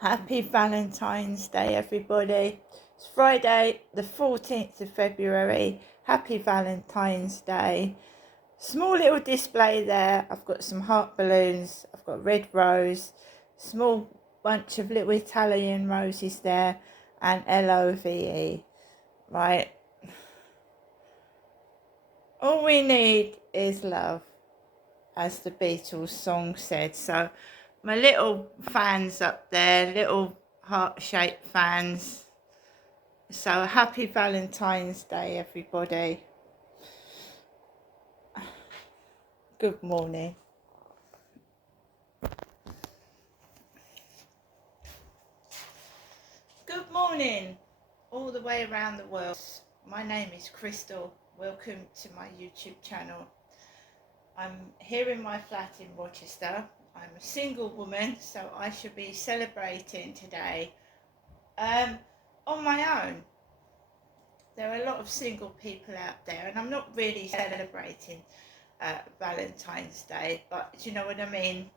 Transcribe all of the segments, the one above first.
Happy Valentine's Day, everybody. It's Friday, the 14th of February. Happy Valentine's Day. Small little display there. I've got some heart balloons. I've got red rose, small bunch of little Italian roses there, and LOVE. Right. All we need is love, as the Beatles song said. So my little fans up there, little heart-shaped fans. So happy Valentine's Day, everybody. Good morning. Good morning, all the way around the world. My name is Crystal. Welcome to my YouTube channel. I'm here in my flat in Rochester. I'm a single woman, so I should be celebrating today on my own. There are a lot of single people out there, and I'm not really celebrating Valentine's Day, but do you know what I mean?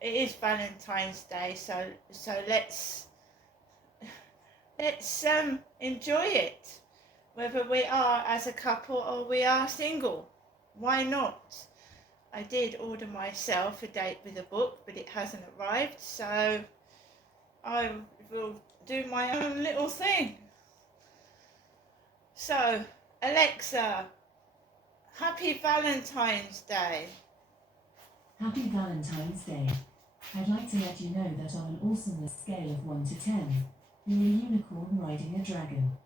It is Valentine's Day, so let's enjoy it, whether we are as a couple or we are single. Why not? I did order myself a date with a book, but it hasn't arrived, so I will do my own little thing. So, Alexa, happy Valentine's Day. Happy Valentine's Day. I'd like to let you know that on an awesomeness scale of 1 to 10, you're a unicorn riding a dragon.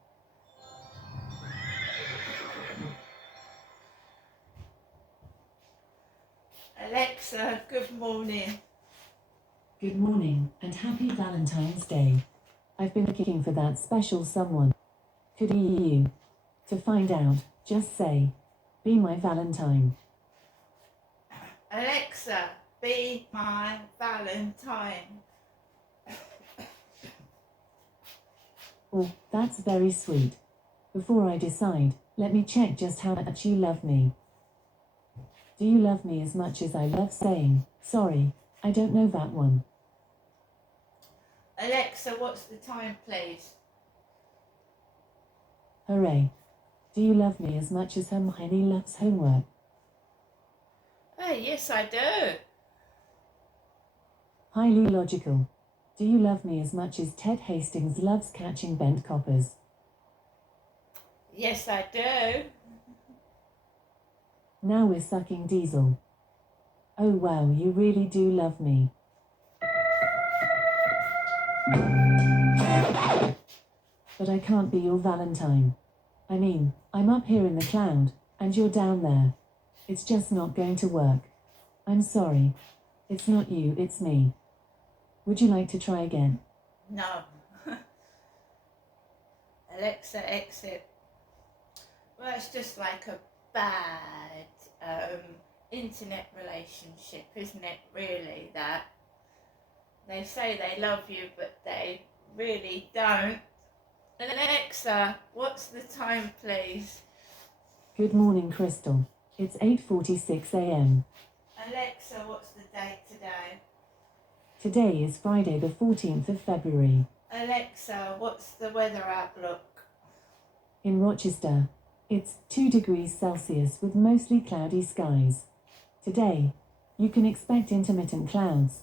Alexa, good morning. Good morning, and happy Valentine's Day. I've been looking for that special someone. Could be you. To find out, just say, "Be my Valentine." Alexa, be my Valentine. Oh, that's very sweet. Before I decide, let me check just how much you love me. Do you love me as much as I love saying, "Sorry, I don't know that one"? Alexa, what's the time, please? Hooray. Do you love me as much as Hermione loves homework? Oh, yes, I do. Highly logical. Do you love me as much as Ted Hastings loves catching bent coppers? Yes, I do. Now we're sucking diesel. Oh wow, you really do love me. But I can't be your Valentine. I mean, I'm up here in the cloud, and you're down there. It's just not going to work. I'm sorry. It's not you, it's me. Would you like to try again? No. Alexa, exit. Well, it's just like a bad internet relationship, isn't it, really, that? They say they love you, but they really don't. Alexa, what's the time, please? Good morning, Crystal. It's 8:46 a.m. Alexa, what's the date today? Today is Friday the 14th of February. Alexa, what's the weather outlook? In Rochester, it's 2 degrees Celsius with mostly cloudy skies. Today, you can expect intermittent clouds,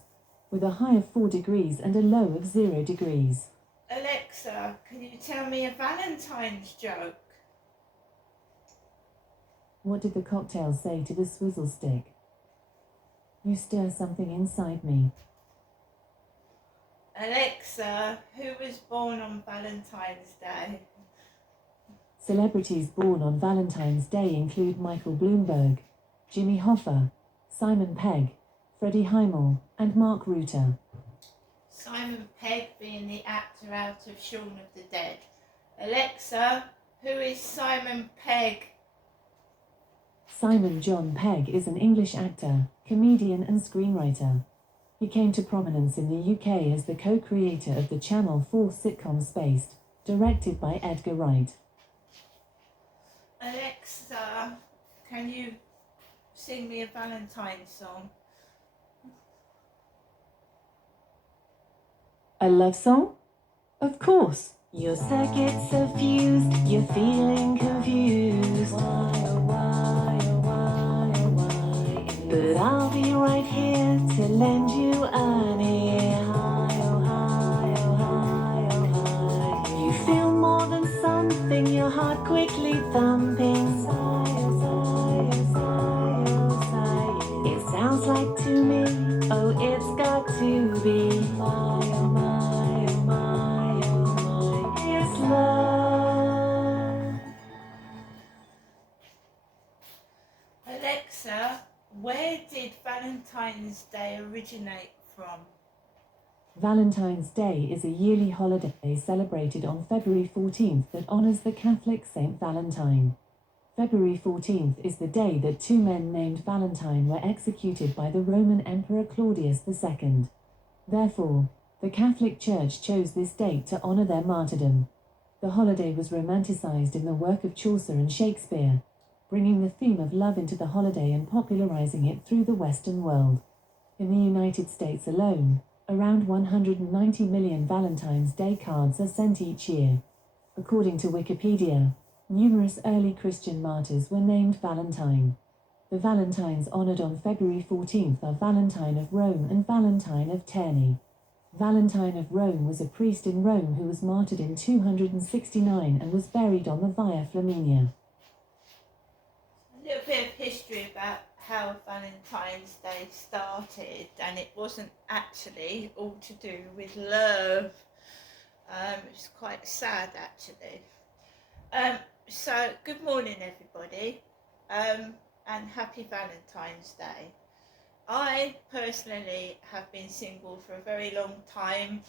with a high of 4 degrees and a low of 0 degrees. Alexa, can you tell me a Valentine's joke? What did the cocktail say to the swizzle stick? You stir something inside me. Alexa, who was born on Valentine's Day? Celebrities born on Valentine's Day include Michael Bloomberg, Jimmy Hoffa, Simon Pegg, Freddie Highmore, and Mark Rutter. Simon Pegg being the actor out of Shaun of the Dead. Alexa, who is Simon Pegg? Simon John Pegg is an English actor, comedian and screenwriter. He came to prominence in the UK as the co-creator of the Channel 4 sitcom Spaced, directed by Edgar Wright. Alexa, can you sing me a Valentine's song? A love song? Of course. Your circuits are fused, you're feeling confused. Why, oh why, oh why, oh why? But I'll be right here to lend you an ear. High, oh high, oh high, oh high. You feel more than something, your heart quickly thumping. Sigh, oh sigh, oh sigh, oh sigh. It sounds like to me, oh it's got to be. My, oh my, oh my, oh my. It's love. Alexa, where did Valentine's Day originate from? Valentine's Day is a yearly holiday celebrated on February 14th that honors the Catholic Saint Valentine. February 14th is the day that two men named Valentine were executed by the Roman Emperor Claudius II. Therefore, the Catholic Church chose this date to honor their martyrdom. The holiday was romanticized in the work of Chaucer and Shakespeare, bringing the theme of love into the holiday and popularizing it through the Western world. In the United States alone, around 190 million Valentine's Day cards are sent each year. According to Wikipedia, numerous early Christian martyrs were named Valentine. The Valentines honored on February 14th are Valentine of Rome and Valentine of Terni. Valentine of Rome was a priest in Rome who was martyred in 269 and was buried on the Via Flaminia. A little bit of history about how Valentine's Day started, and it wasn't actually all to do with love. It's quite sad actually. So good morning everybody, and happy Valentine's Day. I personally have been single for a very long time.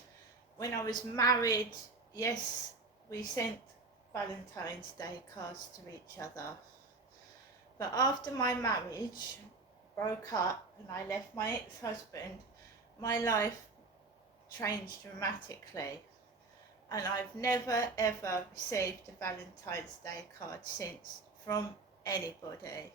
When I was married, yes, we sent Valentine's Day cards to each other. But after my marriage broke up and I left my ex-husband, my life changed dramatically. And I've never ever received a Valentine's Day card since from anybody.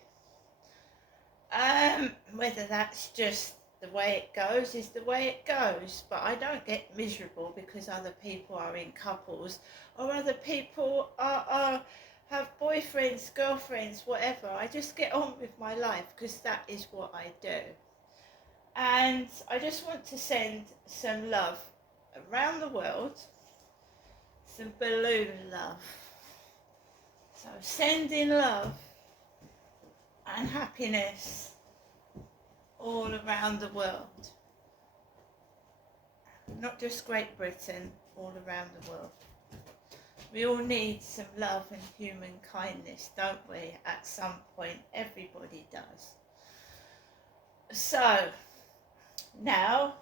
Whether that's just the way it goes is the way it goes, but I don't get miserable because other people are in couples or other people have boyfriends, girlfriends, whatever. I just get on with my life because that is what I do. And I just want to send some love around the world, some balloon love. So sending love and happiness all around the world. Not just Great Britain, all around the world. We all need some love and human kindness, don't we? At some point, everybody does. So, now,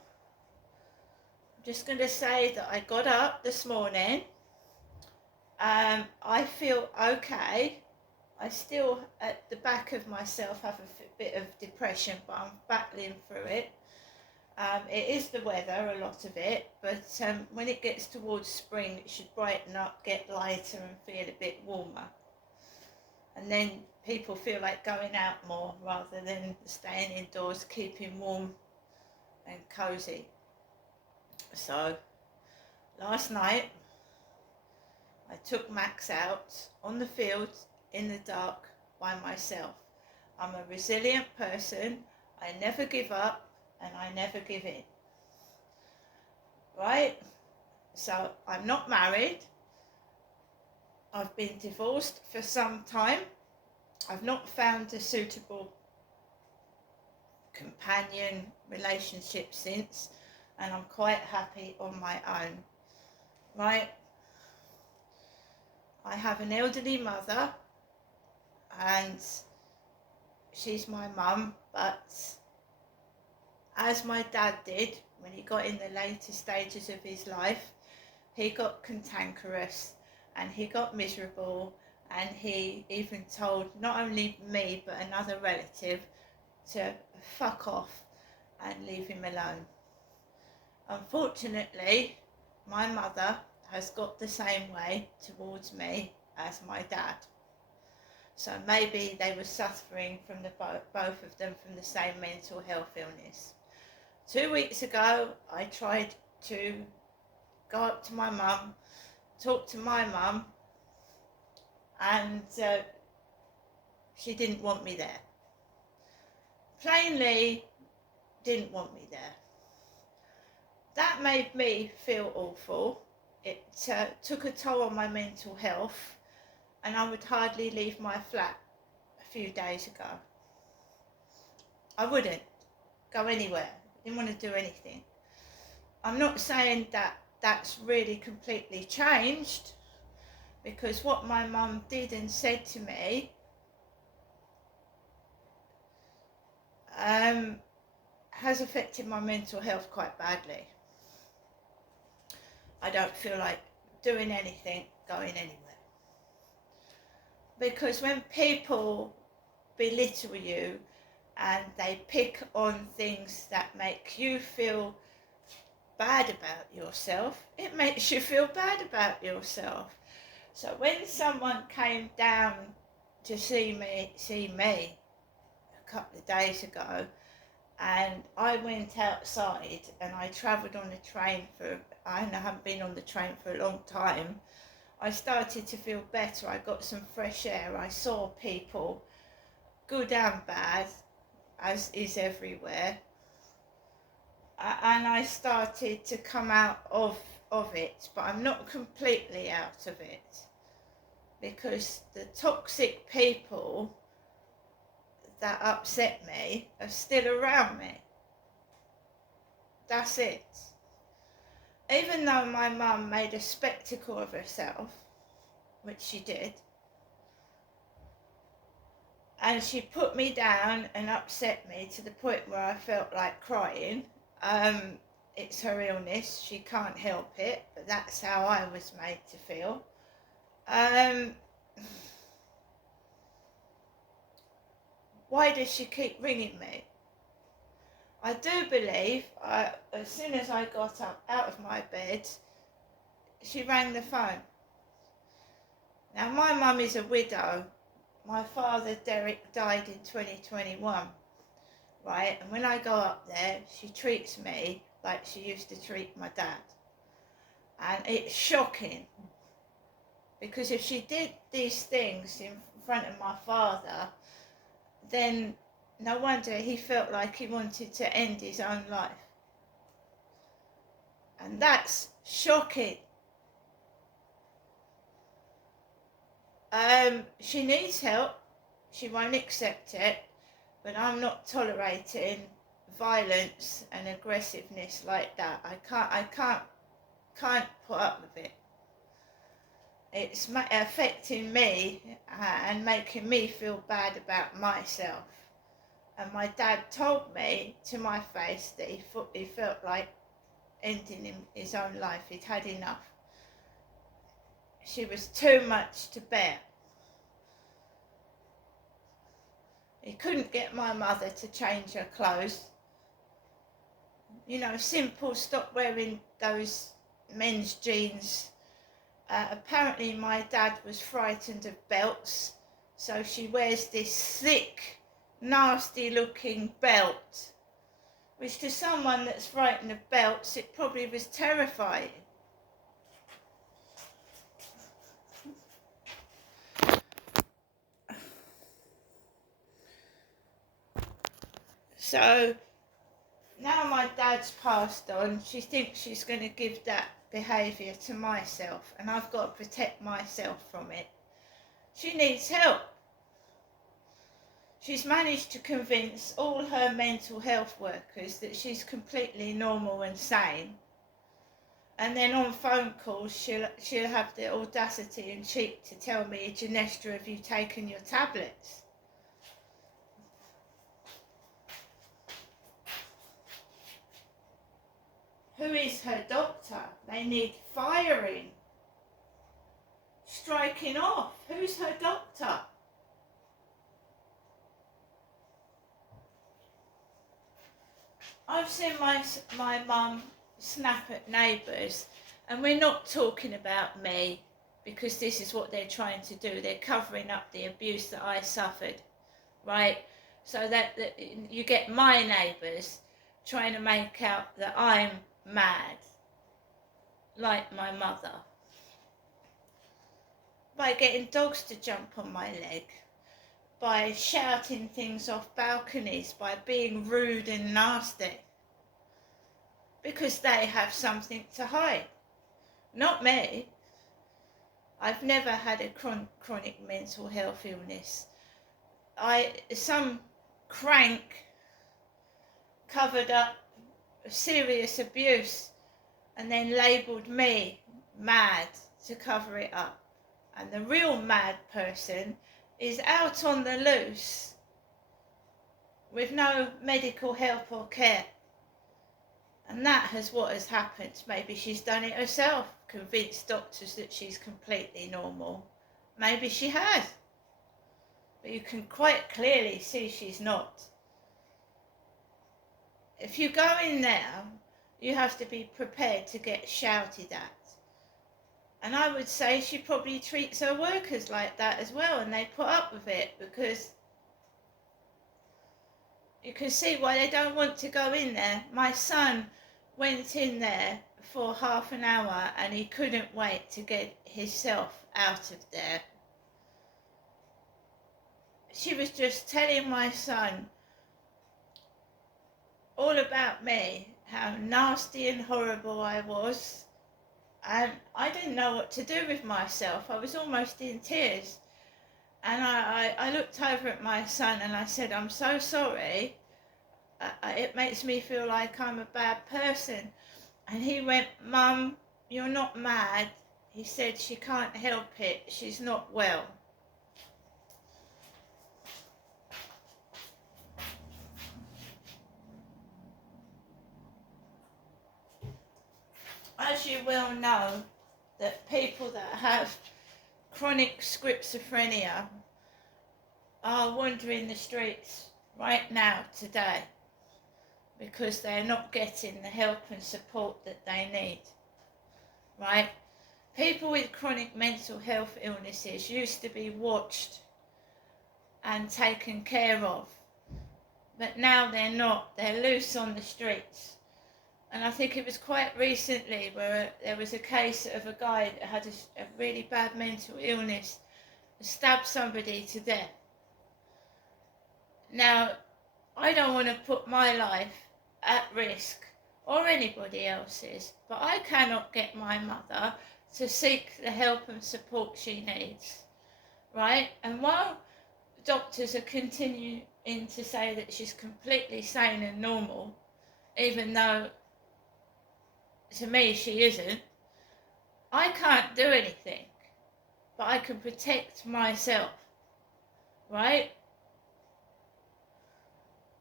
I'm just going to say that I got up this morning. I feel okay. I still, at the back of myself, have a bit of depression, but I'm battling through it. It is the weather, a lot of it, but when it gets towards spring, it should brighten up, get lighter and feel a bit warmer. And then people feel like going out more rather than staying indoors, keeping warm and cosy. So, last night, I took Max out on the field in the dark by myself. I'm a resilient person. I never give up. And I never give in, right? So I'm not married. I've been divorced for some time. I've not found a suitable companion relationship since, and I'm quite happy on my own, right? I have an elderly mother, and she's my mum, but as my dad did when he got in the later stages of his life, he got cantankerous and he got miserable, and he even told not only me but another relative to fuck off and leave him alone. Unfortunately, my mother has got the same way towards me as my dad. So maybe they were suffering from both of them from the same mental health illness. 2 weeks ago, I tried to go up to my mum, talk to my mum, and she didn't want me there. Plainly didn't want me there. That made me feel awful. It took a toll on my mental health, and I would hardly leave my flat a few days ago. I wouldn't go anywhere. Didn't want to do anything. I'm not saying that that's really completely changed, because what my mum did and said to me has affected my mental health quite badly. I don't feel like doing anything, going anywhere. Because when people belittle you and they pick on things that make you feel bad about yourself, it makes you feel bad about yourself. So when someone came down to see me a couple of days ago, and I went outside and I travelled on the train I haven't been on the train for a long time, I started to feel better. I got some fresh air. I saw people, good and bad, as is everywhere. And I started to come out of it, but I'm not completely out of it, because the toxic people that upset me are still around me. That's it. Even though my mum made a spectacle of herself, which she did, and she put me down and upset me to the point where I felt like crying. It's her illness, she can't help it, but that's how I was made to feel. Why does she keep ringing me? I do believe, as soon as I got up out of my bed, she rang the phone. Now, my mum is a widow. My father, Derek, died in 2021, right? And when I go up there, she treats me like she used to treat my dad. And it's shocking, because if she did these things in front of my father, then no wonder he felt like he wanted to end his own life. And that's shocking. She needs help. She won't accept it, but I'm not tolerating violence and aggressiveness like that. I can't put up with it. It's affecting me and making me feel bad about myself. And my dad told me to my face that he felt like ending his own life. He'd had enough. She was too much to bear. He couldn't get my mother to change her clothes. You know, simple, stop wearing those men's jeans. Apparently my dad was frightened of belts, so she wears this thick, nasty looking belt, which to someone that's frightened of belts, it probably was terrifying. So now my dad's passed on, she thinks she's going to give that behaviour to myself, and I've got to protect myself from it. She needs help. She's managed to convince all her mental health workers that she's completely normal and sane, and then on phone calls she'll have the audacity and cheek to tell me, Janesta, have you taken your tablets? Who is her doctor? They need firing, striking off. Who's her doctor? I've seen my mum snap at neighbours, and we're not talking about me, because this is what they're trying to do. They're covering up the abuse that I suffered, right? So that you get my neighbours trying to make out that I'm mad. like my mother, by getting dogs to jump on my leg, by shouting things off balconies, by being rude and nasty, because they have something to hide. Not me. I've never had a chronic mental health illness. Some crank covered up serious abuse and then labelled me mad to cover it up. And the real mad person is out on the loose with no medical help or care. And that is what has happened. Maybe she's done it herself, convinced doctors that she's completely normal. Maybe she has. But you can quite clearly see she's not. If you go in there, you have to be prepared to get shouted at. And I would say she probably treats her workers like that as well, and they put up with it because you can see why they don't want to go in there. My son went in there for half an hour and he couldn't wait to get himself out of there. She was just telling my son all about me, how nasty and horrible I was, and I didn't know what to do with myself. I was almost in tears, and I looked over at my son and I said, I'm so sorry, it makes me feel like I'm a bad person. And he went, Mum, you're not mad. He said, she can't help it, she's not well. As you well know, that people that have chronic schizophrenia are wandering the streets right now, today, because they're not getting the help and support that they need, right? People with chronic mental health illnesses used to be watched and taken care of, but now they're not. They're loose on the streets. And I think it was quite recently where there was a case of a guy that had a really bad mental illness, stabbed somebody to death. Now, I don't want to put my life at risk or anybody else's, but I cannot get my mother to seek the help and support she needs, right? And while doctors are continuing to say that she's completely sane and normal, even though to me she isn't, I can't do anything, but I can protect myself, right?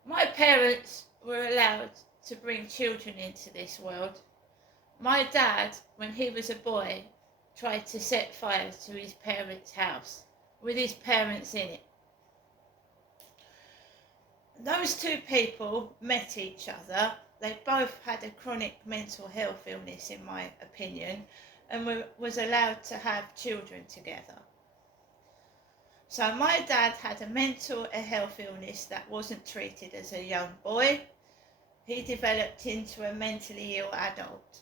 My parents were allowed to bring children into this world. My dad, when he was a boy, tried to set fire to his parents' house with his parents in it. Those two people met each other. They both had a chronic mental health illness, in my opinion, and was allowed to have children together. So my dad had a mental health illness that wasn't treated as a young boy. He developed into a mentally ill adult.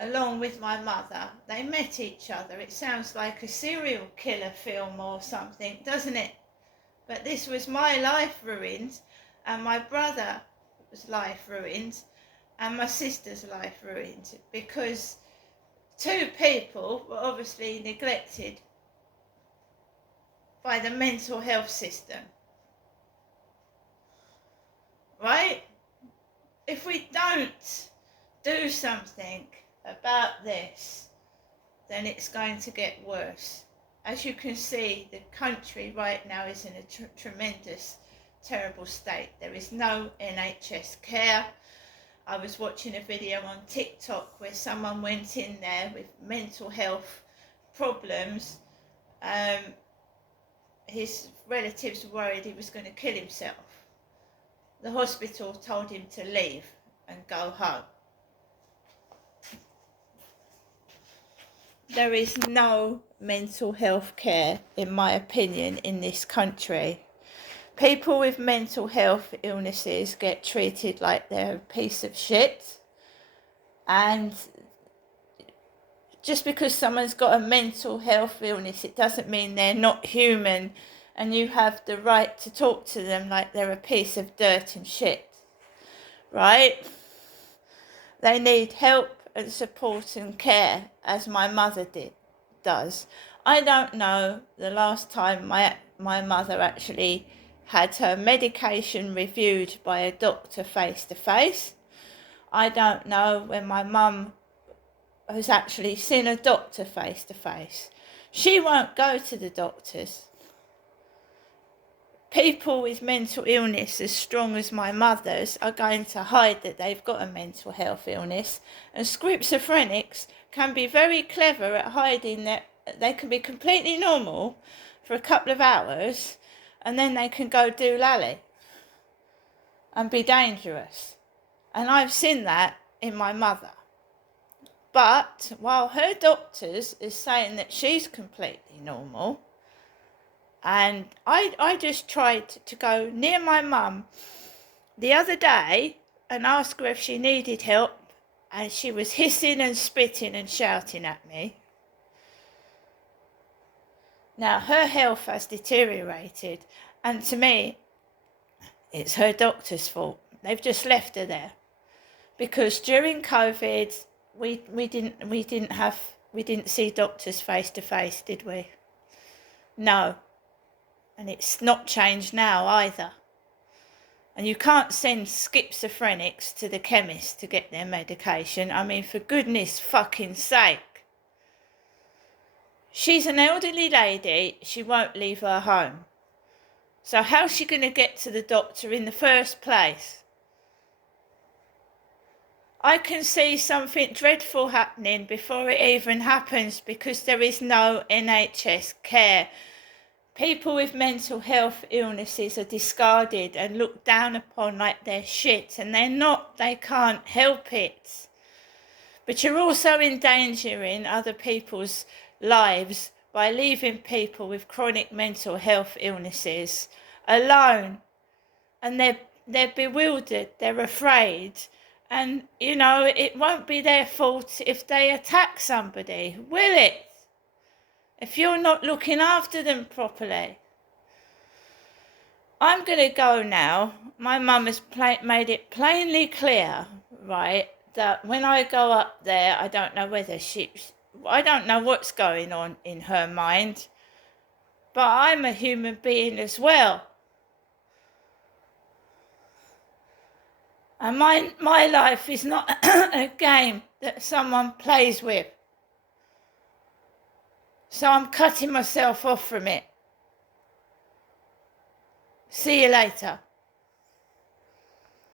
Along with my mother, they met each other. It sounds like a serial killer film or something, doesn't it? But this was my life ruined, and my brother's life ruined, and my sister's life ruined, because two people were obviously neglected by the mental health system, right? If we don't do something about this, then it's going to get worse. As you can see, the country right now is in a tremendous, terrible state. There is no NHS care. I was watching a video on TikTok where someone went in there with mental health problems. His relatives were worried he was going to kill himself. The hospital told him to leave and go home. There is no mental health care, in my opinion, in this country. People with mental health illnesses get treated like they're a piece of shit, and just because someone's got a mental health illness, it doesn't mean they're not human, and you have the right to talk to them like they're a piece of dirt and shit, right? They need help and support and care, as my mother does. I don't know the last time my mother actually had her medication reviewed by a doctor face to face. I don't know when my mum has actually seen a doctor face to face. She won't go to the doctors. People with mental illness as strong as my mother's are going to hide that they've got a mental health illness, and schizophrenics can be very clever at hiding that they can be completely normal for a couple of hours, and then they can go doolally and be dangerous. And I've seen that in my mother. But while her doctors is saying that she's completely normal, and I just tried to go near my mum the other day and ask her if she needed help, and she was hissing and spitting and shouting at me. Now, her health has deteriorated, and to me, it's her doctor's fault. They've just left her there. Because during COVID, we didn't see doctors face to face, did we? No. And it's not changed now either. And you can't send schizophrenics to the chemist to get their medication. I mean, for goodness fucking sake. She's an elderly lady. She won't leave her home. So how's she going to get to the doctor in the first place? I can see something dreadful happening before it even happens, because there is no NHS care. People with mental health illnesses are discarded and looked down upon like they're shit, and they're not. They can't help it. But you're also endangering other people's lives by leaving people with chronic mental health illnesses alone. And they're bewildered, they're afraid. And, you know, it won't be their fault if they attack somebody, will it? If you're not looking after them properly. I'm going to go now. My mum has made it plainly clear, right, that when I go up there, I don't know I don't know what's going on in her mind, but I'm a human being as well. And my life is not a game that someone plays with. So I'm cutting myself off from it. See you later.